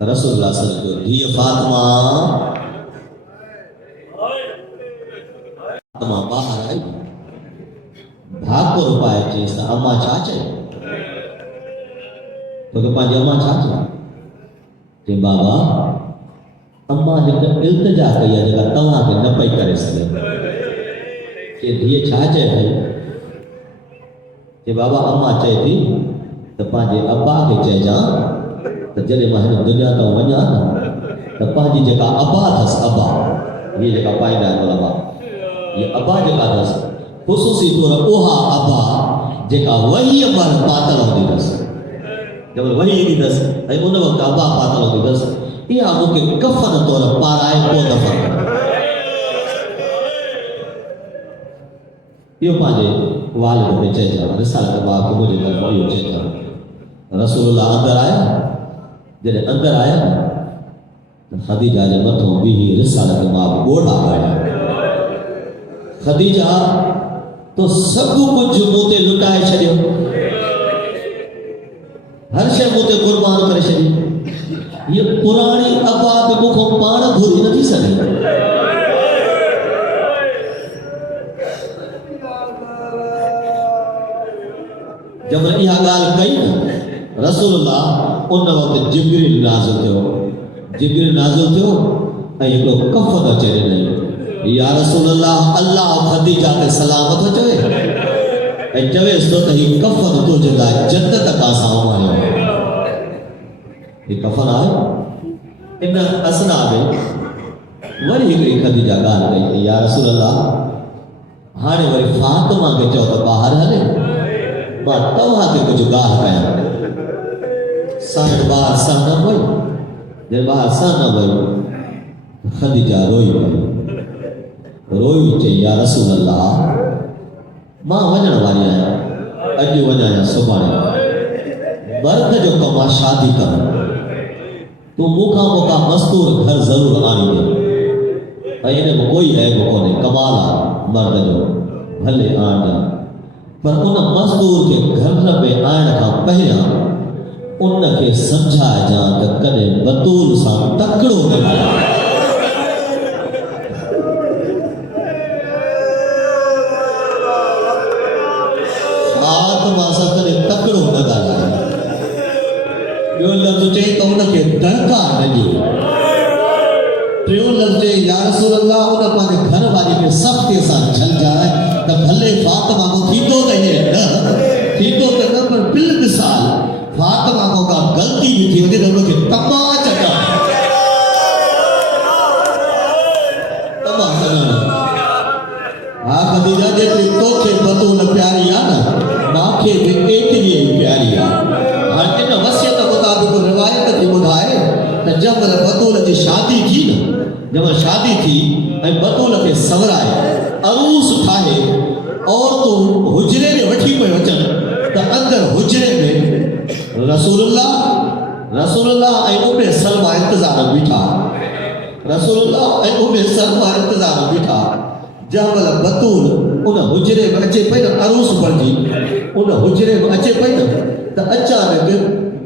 रसूलुल्लाह सल्लल्लाहु अलैहि वसल्लम धी फातिमा फातिमा बाहर आई भाग को रुपाए चीज अम्मा चाचे तो के पांच अम्मा चाचे के बाबा अम्मा जब इल्तिजा कई जगह तव्हां के न पई करे सके के धीअ छा चए पई के बाबा अम्मा चए थी त पंहिंजे अब्बा खे चइजां त जॾहिं मां हिन दुनिया तां वञा त पंहिंजी जेका अब्बा अथसि अब्बा हीअ जेका पाईंदा आहिनि अब्बा ये अब्बा जेका अथसि ख़ुसूसी तौर उहा अब्बा जेका वहीअ पर पातल हूंदी अथसि जब वही ईंदी अथसि ऐं उन वक़्तु अब्बा पातल हूंदी अथसि इहा मूंखे कफ़न तौर पाराए पोइ दफ़न इहो पंहिंजे वालिद खे चइजां रिसालत बाब खे मुंहिंजे तरफ़ां इहो चइजां रसूलुल्लाह अंदरि आया जॾहिं अंदरि आया त ख़दीजा जे मथां बीही रिसालत बाब ॻोढ़ा आया ख़दीजा तो सभु कुझु मूं ते लुटाए छॾियो हर शइ मूं ते क़ुर्बान करे छॾी ये पुराणी अब्बा बि मूंखां पाण भुली नथी सघे जब इहा ॻाल्हि कई न रसूलुल्लाह उन वक़्तु जिब्रील नाज़िल थियो ऐं हिकिड़ो कफ़न अचे ॾिनई या रसूलुल्लाह अल्लाह ख़दीजा ते सलाम थो चवे ऐं चवेसि थो त हीउ कफ़न तुंहिंजे लाइ जन्नत खां साम्हूं आयो हीउ कफ़न आहे इन असना में वरी हिकिड़ी ख़दीजा ॻाल्हि कई या रसूलुल्लाह हाणे वरी फातिमा खे चओ त ॿाहिरि हले मां तव्हांखे कुझु ॻाल्हि कयां साईं ॿार सां न वई जॾहिं ॿार सां न वई ख़दीजा रोई चई या रसूलल्लाह मां वञण वारी आहियां अॼु वञा या सुभाणे मर्द जो कमु आहे शादी करणु तूं मूंखां मस्तूर घर ज़रूरु आणी ॾे ऐं इन में कोई ऐब कोन्हे कमाल आहे मर्द जो भले आण पर उन मज़दूर खे घर में आणण खां पहिरियां उनखे सम्झाइजां त कॾहिं बतूल सां तकिड़ो न ॻाल्हाए फातिमा सां कॾहिं तकिड़ो न ॻाल्हाए ॿियो लफ़्ज़ चई त उनखे दड़का न ॾिए टियों लफ़्ज़ चई या रसूलल्लाह उन पंहिंजे घर वारी खे सख़्तीअ सां झलजाए त भले फातिमा को थींदो त हीअं न थींदो त न पर बिल मिसाल फातिमा को का ग़लती भी थी वञे त उनखे तमाच हा ख़दीजा जेतिरी तोखे बतूल प्यारी आहे न मांखे बि एतिरी ई प्यारी आहे हाणे इन वसियत मुताबिक़ रिवायत थी ॿुधाए त जब बतूल जी शादी थी न जब शादी थी ऐं बतूल खे सवराए अरूस ठाहे औरतूं हुजरे में वठी पियूं अचनि त अंदरि हुजरे में रसूलुल्लाह ऐं उम्मे सलमा इंतज़ार बीठा रसूलुल्लाह ऐं उम्मे सलमा इंतज़ार बीठा जंहिं बतूल उन हुजरे में अचे पई न अरूस पढ़जी उन हुजरे में अचे पई न त अचानक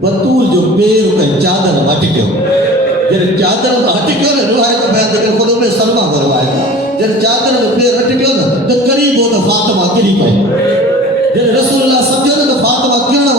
बतूल जो पेर कंहिं चादर में अटकियो जॾहिं चादर में अटकियो न रिवायत बयान करे ख़ुदि उम्मे सलमा को रिवायत जॾहिं चादर में पेर अटकियो न त क़रीब हो त फातिमा किरी पई जॾहिं रसूलुल्लाह सम्झो न त फातिमा किरण